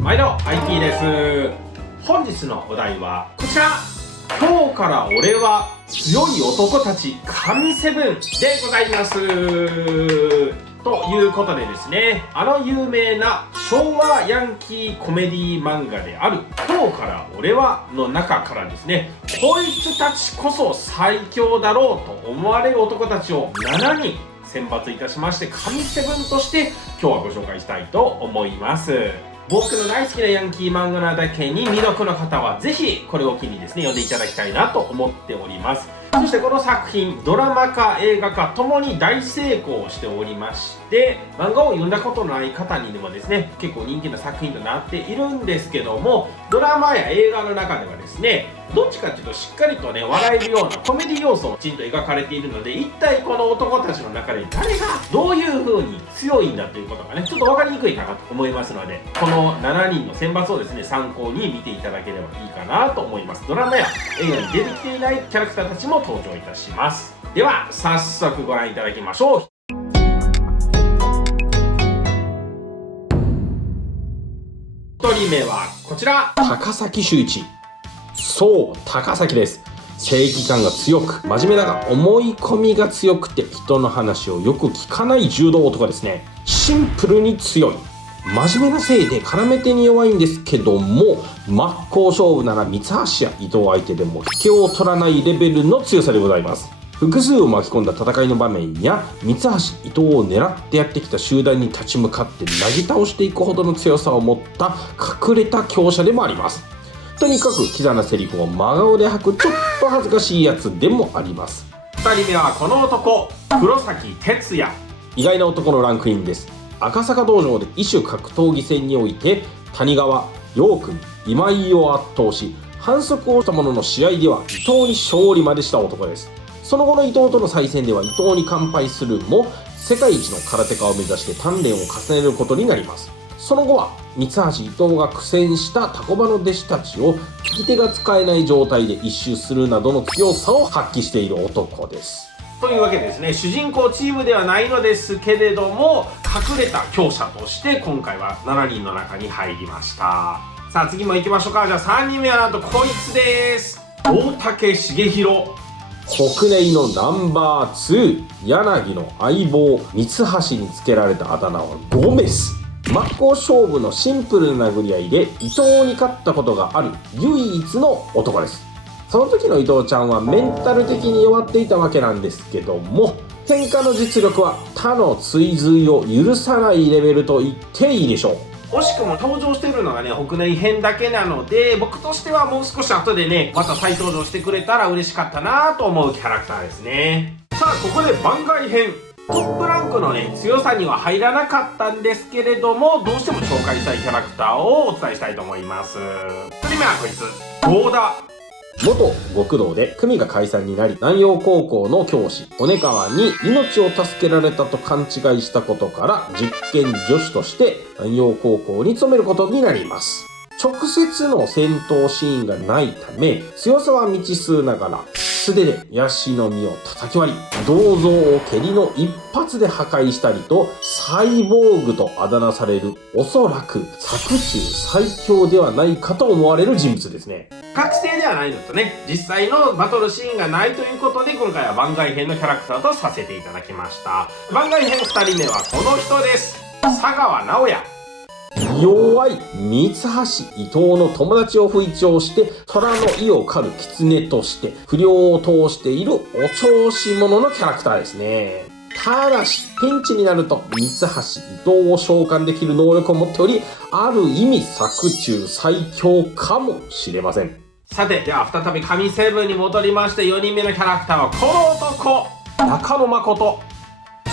毎度 IT です。本日のお題はこちら。今日から俺は強い男たち神7でございます。ということでですね、有名な昭和ヤンキーコメディ漫画である今日から俺はの中からですね、こいつたちこそ最強だろうと思われる男たちを7人選抜いたしまして、神7として今日はご紹介したいと思います。僕の大好きなヤンキー漫画なだけに未読の方はぜひこれを機にですね読んでいただきたいなと思っております。そしてこの作品ドラマ化映画化ともに大成功しておりまして、漫画を読んだことのない方にでもですね結構人気な作品となっているんですけども、ドラマや映画の中ではですねどっちかというとしっかりとね笑えるようなコメディ要素をきちんと描かれているので、一体この男たちの中で誰がどういう風に強いんだということがねちょっと分かりにくいかなと思いますので、この7人の選抜をですね参考に見ていただければいいかなと思います。ドラマや映画に出てきていないキャラクターたちも登場いたします。では早速ご覧いただきましょう。1人目はこちら、高崎秀一。そう、高崎です。正義感が強く真面目だが思い込みが強くて人の話をよく聞かない柔道男ですね。シンプルに強い。真面目なせいで絡め手に弱いんですけども、真っ向勝負なら三橋や伊藤相手でも引けを取らないレベルの強さでございます。複数を巻き込んだ戦いの場面や三橋伊藤を狙ってやってきた集団に立ち向かってなぎ倒していくほどの強さを持った隠れた強者でもあります。とにかくキザなセリフを真顔で吐くちょっと恥ずかしいやつでもあります。2人目はこの男、黒崎哲也。意外な男のランクインです。赤坂道場で異種格闘技戦において谷川、陽君、今井を圧倒し反則をしたものの試合では伊藤に勝利までした男です。その後の伊藤との再戦では伊藤に完敗するも世界一の空手家を目指して鍛錬を重ねることになります。その後は三橋伊藤が苦戦したタコ場の弟子たちを利き手が使えない状態で一周するなどの強さを発揮している男です。というわけでですね、主人公チームではないのですけれども隠れた強者として今回は7人の中に入りました。さあ次も行きましょうか。じゃあ3人目はなんとこいつです。大竹重弘。国内のナンバー2、柳の相棒三橋につけられたあだ名はゴメス。真っ向勝負のシンプルな殴り合いで伊藤に勝ったことがある唯一の男です。その時の伊藤ちゃんはメンタル的に弱っていたわけなんですけども、喧嘩の実力は他の追随を許さないレベルと言っていいでしょう。惜しくも登場しているのがね北内編だけなので、僕としてはもう少し後でねまた再登場してくれたら嬉しかったなと思うキャラクターですね。さあここで番外編。トップランクのね強さには入らなかったんですけれども、どうしても紹介したいキャラクターをお伝えしたいと思います。1人目はこいつ、合田。元極道で組が解散になり南陽高校の教師骨川に命を助けられたと勘違いしたことから実験助手として南陽高校に勤めることになります。直接の戦闘シーンがないため強さは未知数ながら素手でヤシの実を叩き割り銅像を蹴りの一発で破壊したりとサイボーグとあだ名される、おそらく作中最強ではないかと思われる人物ですね。覚醒ではないのとね実際のバトルシーンがないということで今回は番外編のキャラクターとさせていただきました。番外編2人目はこの人です。佐川直也。弱い三橋伊藤の友達を吹聴して虎の意を狩る狐として不良を通しているお調子者のキャラクターですね。ただしピンチになると三橋伊藤を召喚できる能力を持っており、ある意味作中最強かもしれません。さてでは再び神7に戻りまして、4人目のキャラクターはこの男、中野誠。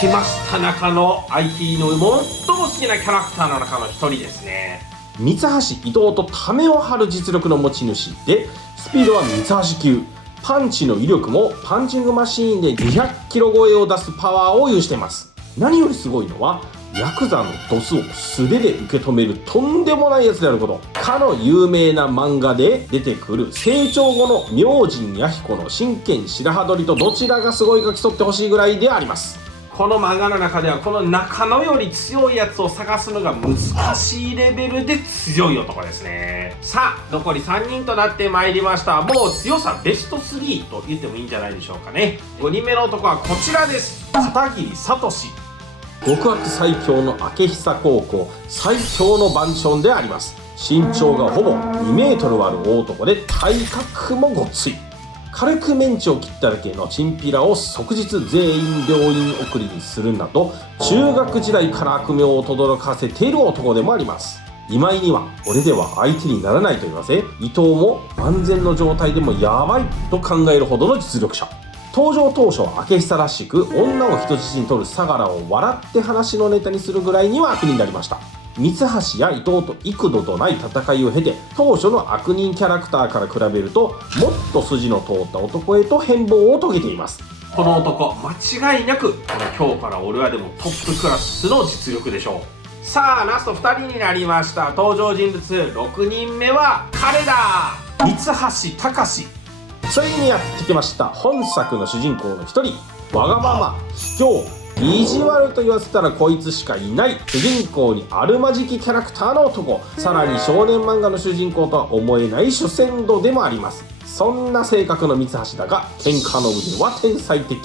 来ました中野。 IT の最も好きなキャラクターの中の一人ですね。三橋伊藤とためを張る実力の持ち主で、スピードは三橋級、パンチの威力もパンチングマシーンで200キロ超えを出すパワーを有しています。何よりすごいのはヤクザのドスを素手で受け止めるとんでもないやつであること。かの有名な漫画で出てくる成長後の明神弥彦の真剣白羽取りとどちらがすごいか競ってほしいぐらいであります。この漫画の中ではこの中野より強いやつを探すのが難しいレベルで強い男ですね。さあ残り3人となってまいりました。もう強さベスト3と言ってもいいんじゃないでしょうかね。5人目の男はこちらです。片桐聡。極悪最強の明久高校最強の番長であります。身長がほぼ2メートルある大男で体格もごっつい。軽くメンチを切っただけのチンピラを即日全員病院送りにするなど中学時代から悪名を轟かせている男でもあります。今井には俺では相手にならないと言わせ、伊藤も万全の状態でもやばいと考えるほどの実力者。登場当初は明久らしく女を人質に取る相良を笑って話のネタにするぐらいには悪になりました。三橋や伊藤と幾度とない戦いを経て当初の悪人キャラクターから比べるともっと筋の通った男へと変貌を遂げています。この男間違いなくこの今日から俺はでもトップクラスの実力でしょう。さあラスト2人になりました。登場人物6人目は彼だ。三橋隆。ついにやってきました。本作の主人公の一人、わがまま卑怯意地悪と言わせたらこいつしかいない主人公にあるまじきキャラクターの男。さらに少年漫画の主人公とは思えない主戦度でもあります。そんな性格の三橋だが喧嘩の腕は天才的。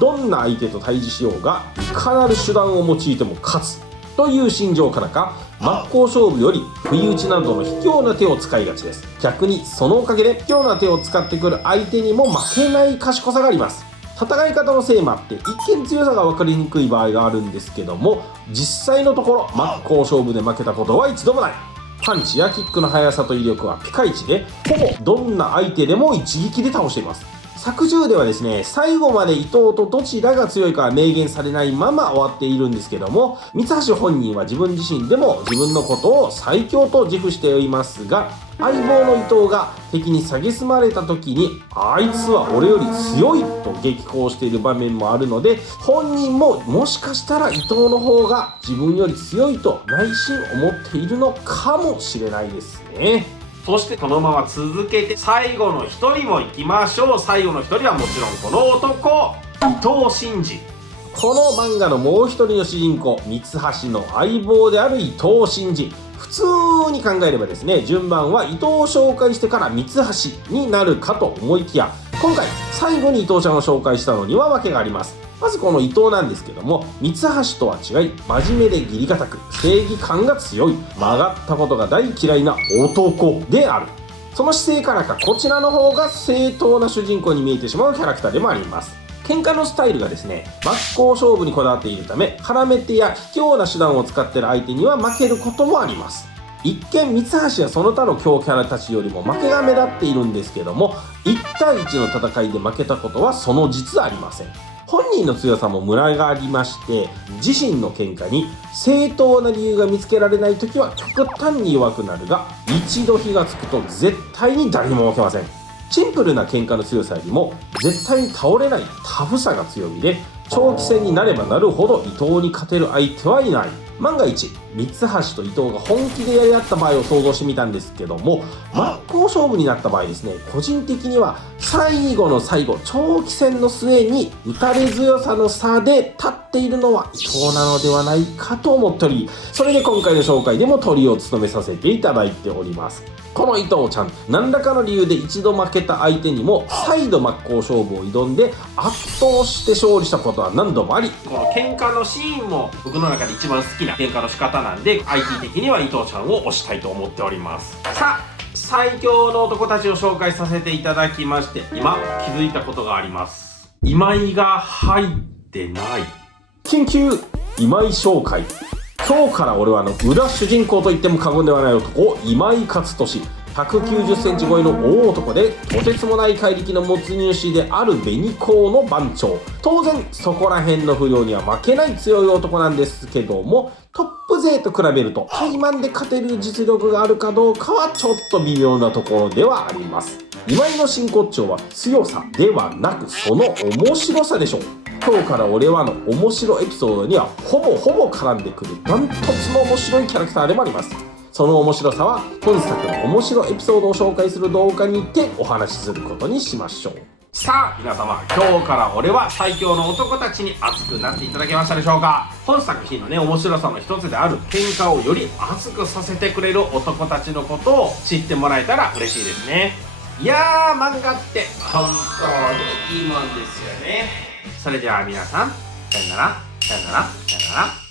どんな相手と対峙しようがいかなる手段を用いても勝つという心情からか真っ向勝負より不意打ちなどの卑怯な手を使いがちです。逆にそのおかげで卑怯な手を使ってくる相手にも負けない賢さがあります。戦い方のせいもあって一見強さが分かりにくい場合があるんですけども、実際のところ真っ向勝負で負けたことは一度もない。パンチやキックの速さと威力はピカイチでほぼどんな相手でも一撃で倒しています。作10ではですね、最後まで伊藤とどちらが強いかは明言されないまま終わっているんですけども、三橋本人は自分自身でも自分のことを最強と自負していますが、相棒の伊藤が敵に蔑まれた時にあいつは俺より強いと激高している場面もあるので、本人ももしかしたら伊藤の方が自分より強いと内心思っているのかもしれないですね。そしてこのまま続けて最後の一人も行きましょう。最後の一人はもちろんこの男、伊藤真二。この漫画のもう一人の主人公、三橋の相棒である伊藤真二。普通に考えればですね、順番は伊藤を紹介してから三橋になるかと思いきや、今回最後に伊藤ちゃんを紹介したのには訳があります。まずこの伊藤なんですけども、三橋とは違い真面目で義理堅く正義感が強い曲がったことが大嫌いな男である。その姿勢からかこちらの方が正当な主人公に見えてしまうキャラクターでもあります。喧嘩のスタイルがですね、真っ向勝負にこだわっているため絡め手や卑怯な手段を使っている相手には負けることもあります。一見三橋やその他の強キャラたちよりも負けが目立っているんですけども、1対1の戦いで負けたことはその実ありません。本人の強さもムラがありまして、自身の喧嘩に正当な理由が見つけられない時は極端に弱くなるが、一度火がつくと絶対に誰にも負けません。シンプルな喧嘩の強さよりも絶対に倒れないタフさが強みで、長期戦になればなるほど伊藤に勝てる相手はいない。万が一三橋と伊藤が本気でやり合った場合を想像してみたんですけども、真っ向勝負になった場合ですね、個人的には最後の最後長期戦の末に打たれ強さの差で立っているのは伊藤なのではないかと思っており、それで今回の紹介でもトリを務めさせていただいております。この伊藤ちゃん、何らかの理由で一度負けた相手にも再度真っ向勝負を挑んで圧倒して勝利したことは何度もあり、この喧嘩のシーンも僕の中で一番好きな喧嘩の仕方なんで、 IT 的には伊藤ちゃんを推したいと思っております。さあ最強の男たちを紹介させていただきまして、今気づいたことがあります。今井が入ってない。緊急今井紹介。今日から俺は裏主人公と言っても過言ではない男、今井勝利。190センチ超えの大男でとてつもない怪力の持ち主である紅高の番長。当然そこら辺の不良には負けない強い男なんですけども、トップ勢と比べると対マンで勝てる実力があるかどうかはちょっと微妙なところではあります。今井の真骨頂は強さではなくその面白さでしょう。今日から俺はの面白エピソードにはほぼ絡んでくるダントツの面白いキャラクターでもあります。その面白さは本作の面白エピソードを紹介する動画にてお話しすることにしましょう。さあ皆様、今日から俺は最強の男たちに熱くなっていただけましたでしょうか。本作品のね、面白さの一つである喧嘩をより熱くさせてくれる男たちのことを知ってもらえたら嬉しいですね。いやー、漫画って本当にいいもんですよね。それでは皆さん、さよなら、さよなら、さよなら。